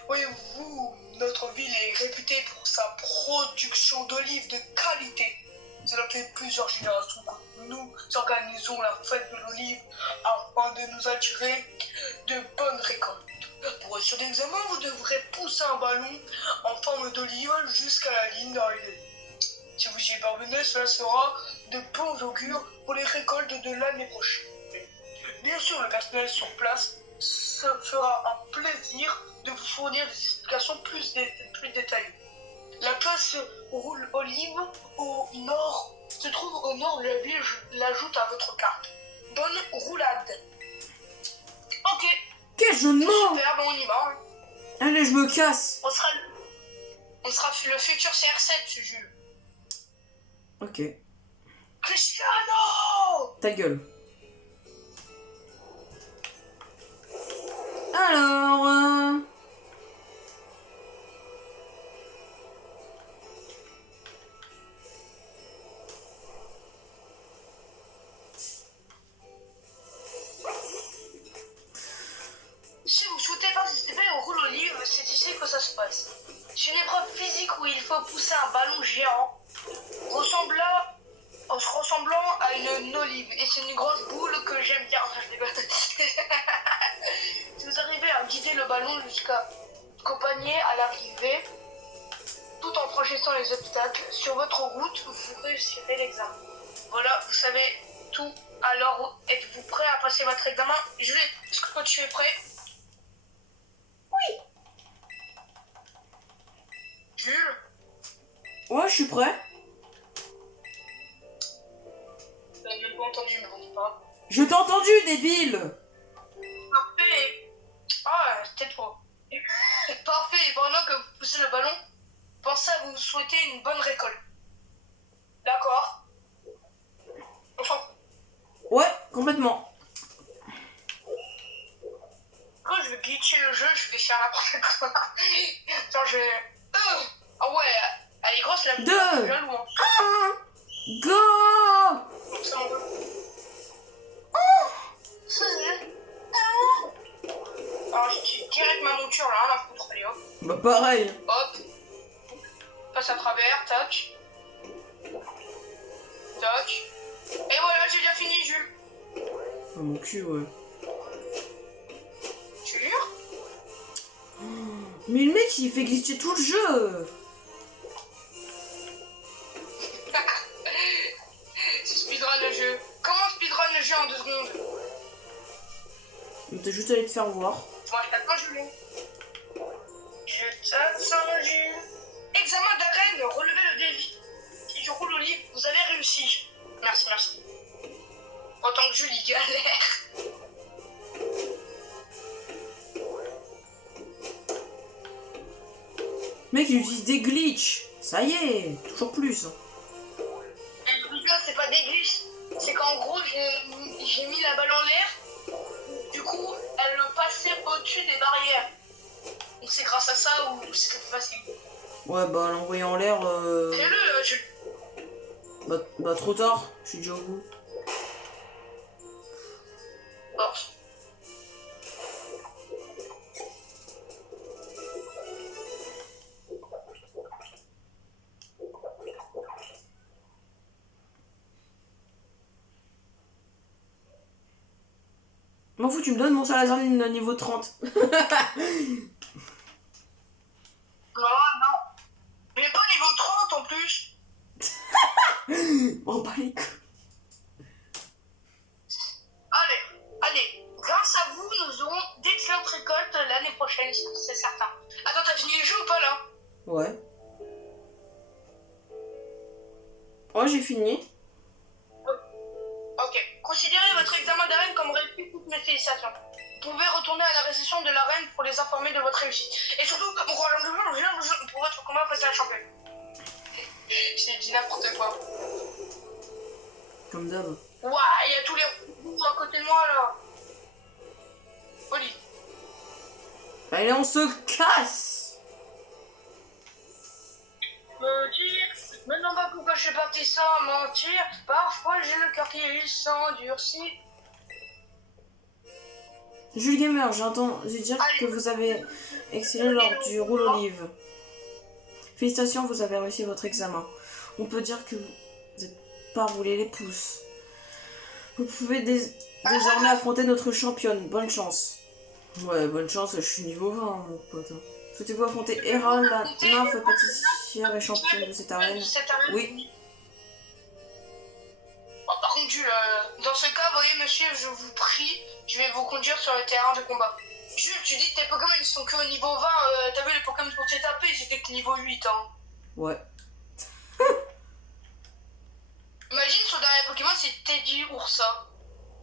Voyez-vous, notre ville est réputée pour sa production d'olives de qualité. Cela fait plusieurs générations que nous organisons la fête de l'olive afin de nous attirer de bonnes récoltes. Pour être sûr d'examen, vous devrez pousser un ballon en forme d'olive jusqu'à la ligne d'arrivée. Si vous y parvenez, cela sera de bons augures pour les récoltes de l'année prochaine. Bien sûr, le personnel sur place se fera un plaisir de vous fournir des explications plus détaillées. La place roule olive au nord se trouve au nord de la ville, je l'ajoute à votre carte. Bonne roulade. Ok. Quel jeu de mots! Super, bon on y va. Allez, je me casse. On sera le futur CR7, Jules. Ok. Cristiano! Ta gueule. Alors... Si vous souhaitez participer au roule olive, c'est ici que ça se passe. C'est une épreuve physique où il faut pousser un ballon géant ressemblant à une olive. Et c'est une grosse boule que j'aime bien. Je déconne. Si vous arrivez à guider le ballon jusqu'au panier à l'arrivée, tout en franchissant les obstacles sur votre route, vous réussirez l'examen. Voilà, vous savez tout. Alors, êtes-vous prêt à passer votre examen? Julie, est-ce que toi tu es prêt? Oui. Jules? Ouais, je suis prêt. T'as même pas entendu, mais on pas. Je t'ai entendu, débile. Parfait. Ah, tais-toi. Parfait. Et pendant que vous poussez le ballon, pensez à vous souhaiter une bonne récolte. D'accord. Enfin, Ouais, complètement. quand je vais glitcher le jeu, je vais faire n'importe quoi. Attends, je vais... Ah ouais, elle est grosse la boule. Deux. Jaloux, hein. Go. Donc ça m'en veut. Alors, je tire direct ma monture là, la foutre. Allez hop. Bah pareil. Hop. Passe à travers, tac. Tac. Et voilà, j'ai déjà fini, Jules. Oh, mon cul, ouais. Tu jures? Mais le mec, il fait glitcher tout le jeu. C'est speedrun le jeu. Comment speedrun le jeu en 2 secondes? T'as juste allé te faire voir. Moi, je t'attends, Jules. Je t'attends, Jules. Examen d'arène, relevez le défi. Si je roule au livre, vous avez réussi. Merci, merci. Autant que Jules, il galère. Mec, il utilise des glitches. Ça y est, toujours plus. Et le but là, c'est pas des glitches. C'est qu'en gros, j'ai mis la balle en l'air. Du coup, elle passait au-dessus des barrières. Donc c'est grâce à ça ou c'est plus facile. Ouais, bah l'envoyer en l'air... Fais-le, je... Bah trop tard, je suis déjà au bout. Bon. M'en fous, tu me donnes mon Salazar niveau 30. Non, non. Mais pas niveau 30 en plus. Oh, bah les couilles. Allez. Grâce à vous, nous aurons d'excellentes récoltes l'année prochaine, c'est certain. Attends, t'as fini le jeu ou pas là? Ouais. Ouais, j'ai fini. Ok. Considérez votre examen d'arène comme réussi, toutes mes félicitations. Vous pouvez retourner à la réception de l'arène pour les informer de votre réussite. Et surtout, pour votre combat face à la championne. J'ai dit n'importe quoi. Comme d'hab. Ouah, il y a tous les robots à côté de moi là. Oli. Allez, on se casse. Me dire Mais non, pas pourquoi je suis parti sans mentir. Parfois j'ai le cœur qui s'endurcit. Jules Gamer, j'entends dire que vous avez excellé lors du roule olive. Félicitations, vous avez réussi votre examen. On peut dire que vous n'êtes pas roulé les pouces. Vous pouvez désormais affronter notre championne. Bonne chance. Ouais, bonne chance, je suis niveau 20, mon pote. Souhaitez-vous affronter Hera, la nymphe pâtissière et championne de cette arène? Oui. Oh, par contre, Jules, dans ce cas, voyez, monsieur, je vous prie, je vais vous conduire sur le terrain de combat. Jules, tu dis que tes Pokémon ils sont que au niveau 20, t'as vu les Pokémon pour t'es tapé, ils étaient que niveau 8, hein. Ouais. Imagine son dernier Pokémon c'est Teddy Ursa.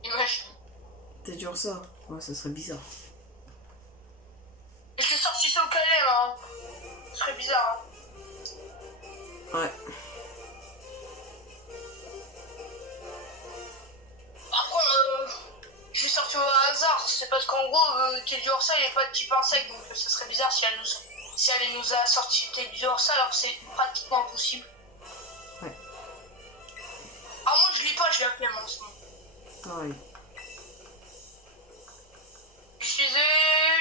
Imagine. Teddy Ursa? Ouais, ça serait bizarre. Et je l'ai sorti sur le calais là. Hein. Ce serait bizarre. Hein. Ouais. Après, je l'ai sorti au hasard. C'est parce qu'en gros, Teddy Ursa il n'est pas de type insecte. Donc ça serait bizarre si elle nous a sorti Teddy Ursa alors que c'est pratiquement impossible. Ouais. Ah, moi je lis pas, je l'ai appelé en ce moment. Pareil.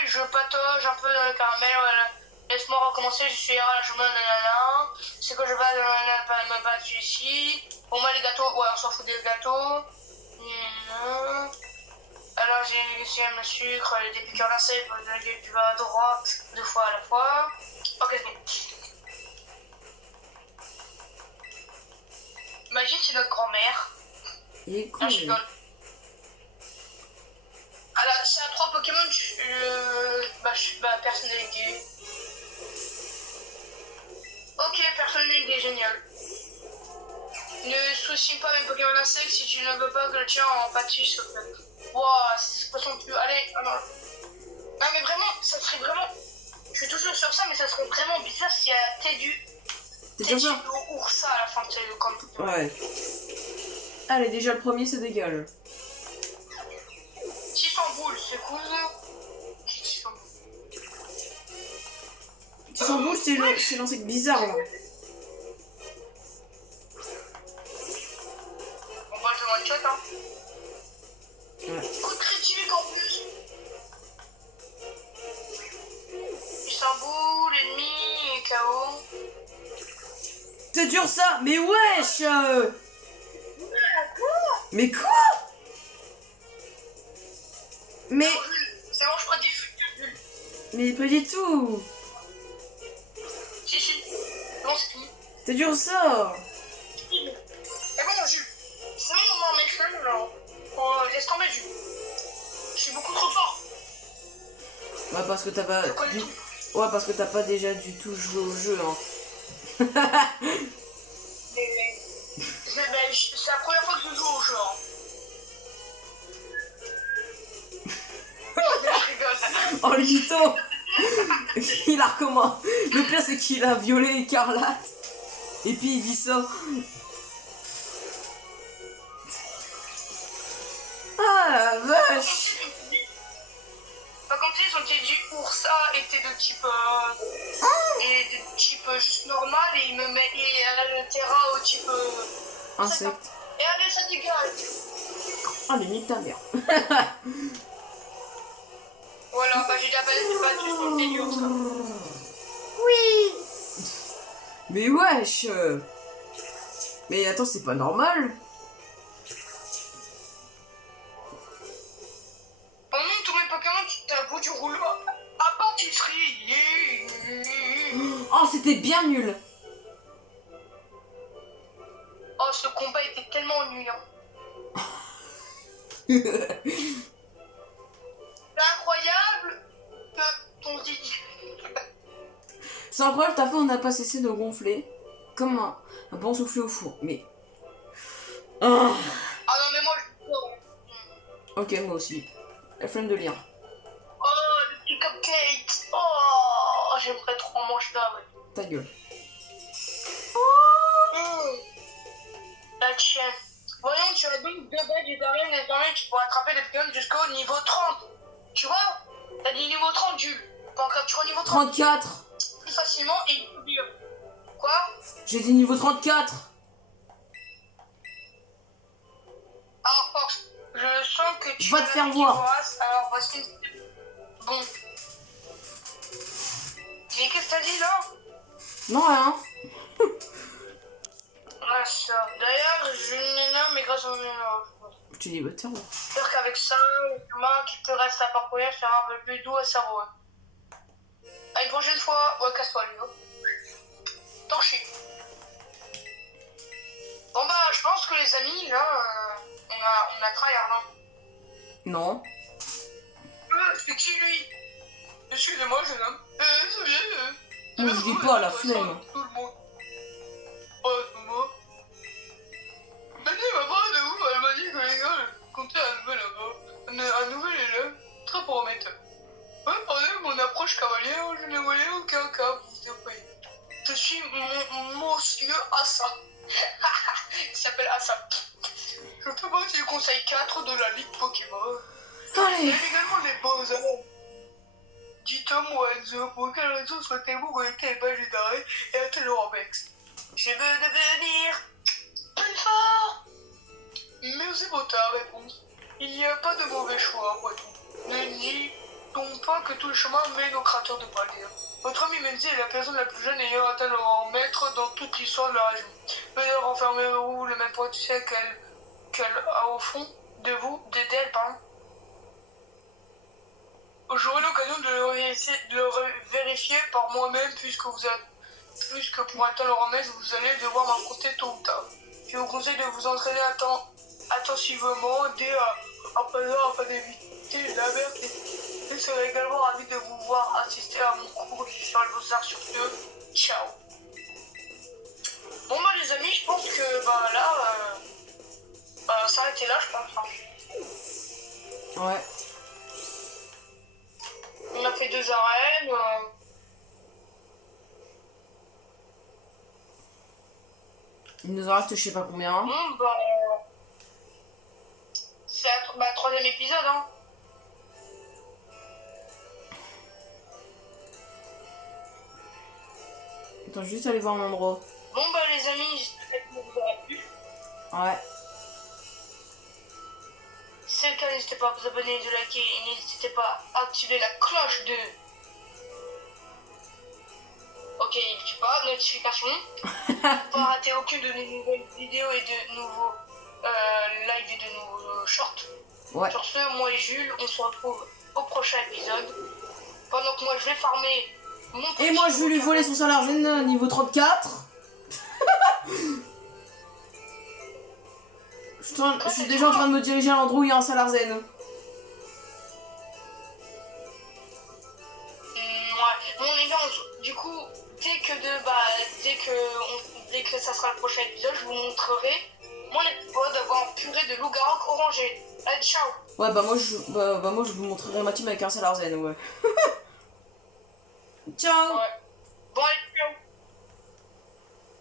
Je patauge un peu dans le caramel, voilà. Laisse-moi recommencer, je suis Hera, je me nanana. C'est que je vais me battre ici. Pour moi, les gâteaux, ouais, on s'en fout des gâteaux. Alors, j'ai le sucre, des piqûres lacées pour donner du bas à droite, 2 fois à la fois. Ok, c'est bon. Imagine, c'est notre grand-mère. Il est cool. Ah, je rigole. Alors, c'est à 3 Pokémon, personnalité. Ok, personnalité, génial. Ne soucie pas mes Pokémon insectes si tu ne veux pas que le tien en pâtisse, s'il te plaît. Wouah, c'est pas son plus. Allez, non. Non, mais vraiment, ça serait vraiment. Je suis toujours sur ça, mais ça serait vraiment bizarre s'il y a Teddy Ursa à la fin de ce Pokémon. Ouais. Allez, déjà le premier, c'est dégage. 600 boules, c'est cool. 600 boules, c'est l'insecte bizarre là. On va jouer un chat, hein. Ouais. Coup de critique en plus. 600 boules, l'ennemi est KO. C'est dur ça. Mais wesh Mais quoi? Mais... C'est bon, je prends des feux. Mais pas du tout. Si. Non, c'est fini. C'est dur ça. C'est bon, Jules. C'est bon, on en met feu, genre. Laisse tomber, Jules. Je suis beaucoup trop fort. Ouais, parce que t'as pas... Ouais, parce que t'as pas déjà du tout joué au jeu, hein. C'est la première fois que je joue au jeu, hein. Je rigole. Oh, le mytho. Il a recommencé. Le pire, c'est qu'il a violé Écarlate. Et puis il dit ça. Ah la vache. Par contre, ils ont dit Ursa était de type et de type juste normal et il me met le Terra au type insecte. Et allez, ça dégage. Oh, mais nique ta mère. Voilà, bah j'ai déjà battu sur le Teddy Ursa. Oui. Mais wesh. Mais attends, c'est pas normal. Oh non, tous mes Pokémon, tu t'as bout du rouleau. À pâtisserie. Oh, c'était bien nul. Oh, ce combat était tellement ennuyant. C'est incroyable que ton dit. C'est incroyable, ta fois on n'a pas cessé de gonfler. Comme un bon soufflé au four. Mais... Ah non, mais moi je... Ok, moi aussi. La flemme de lire. Oh, le petit cupcake. Oh, j'aimerais trop en manger là, ouais. Ta gueule. La tienne. Voyons, tu as donc 2 badges d'arène désormais, tu pourras attraper des Pokémon jusqu'au niveau 30. Tu vois? T'as dit niveau 30, Jules. Tu peux en capturer au niveau 30. 34. Plus facilement et mieux. Quoi? J'ai des niveaux 34. Alors, Fox, je sens que tu Va te faire voir. Alors, voici. Bon. Mais qu'est-ce que t'as dit là? Non, rien. Ah, ça. D'ailleurs, je n'ai nomme, mais grâce au. Tu dis, va te faire voir. J'espère qu'avec ça, le chemin qui te reste à parcourir sera un peu plus doux à cerveau. À une prochaine fois. Ouais, casse-toi, Léo. Torché. Bon, bah, je pense que les amis, là, on a tryhard, hein. Non. C'est qui lui? Excusez-moi, jeune homme. Ça vient. Moi, je dis pas, la flemme. Tout le monde. Oh, c'est moi. Dani m'a parlé de vous, elle m'a dit que les gars comptaient un nouvel là-bas. Un nouvel élève, très prometteur. Ouais, pardon, mon approche cavalière, je ne voulais aucun cas, vous savez. Je suis monsieur Assa. Il s'appelle Assa. Je fais partie du conseil 4 de la Ligue Pokémon. Allez. Il y a également les beaux-arts. Dites-moi, Oiseau, pour quelle raison souhaitez-vous connecter les pages d'arrêt et à Telorobex? Je veux devenir plus fort. Mais c'est pour ta réponse. Il n'y a pas de mauvais choix, après tout. Ne dis-donc pas que tout le chemin mène au cratère de Paldir. Votre ami Menzi est la personne la plus jeune ayant atteint le rang maître dans toute l'histoire de la région. Peut-être renfermez-vous le même potentiel qu'elle a au fond de vous, d'elle, pardon. J'aurai l'occasion de le vérifier par moi-même puisque pour atteindre le rang maître, vous allez devoir m'affronter tôt ou tard. Je vous conseille de vous entraîner attentivement dès à présent afin d'éviter la perte. Je serai également ravi de vous voir assister à mon cours sur le Beaux-Arts sur ce. Ciao. Bon bah les amis, je pense que bah là, s'arrêter là je pense. Hein. Ouais. On a fait 2 arènes. Il nous en reste je sais pas combien. Bon bah... C'est la 3e épisode, hein. Attends, je vais juste aller voir mon endroit. Bon bah les amis, j'espère que ça vous aura plu. Ouais. Si c'est le cas, n'hésitez pas à vous abonner, de liker et n'hésitez pas à activer la cloche de... Ok, il ne tue pas, notification. Pour pas rater aucune de nos nouvelles vidéos et de nouveaux lives et de nouveaux shorts. Ouais. Sur ce, moi et Jules, on se retrouve au prochain épisode. Pendant que moi je vais farmer mon petit... Et moi je vais lui voler son salaire zen niveau 34. Je suis déjà en train de me diriger à l'endroit où il y a un salaire zen. Ouais. Bon les gars, du coup, dès que ça sera le prochain épisode, je vous montrerai mon épisode d'avoir un purée de loup-garou orangé. Allez, ciao. Ouais bah moi je vous montrerai ma team avec un salaire zen, ouais. Ciao. Ouais. Bon allez, ciao.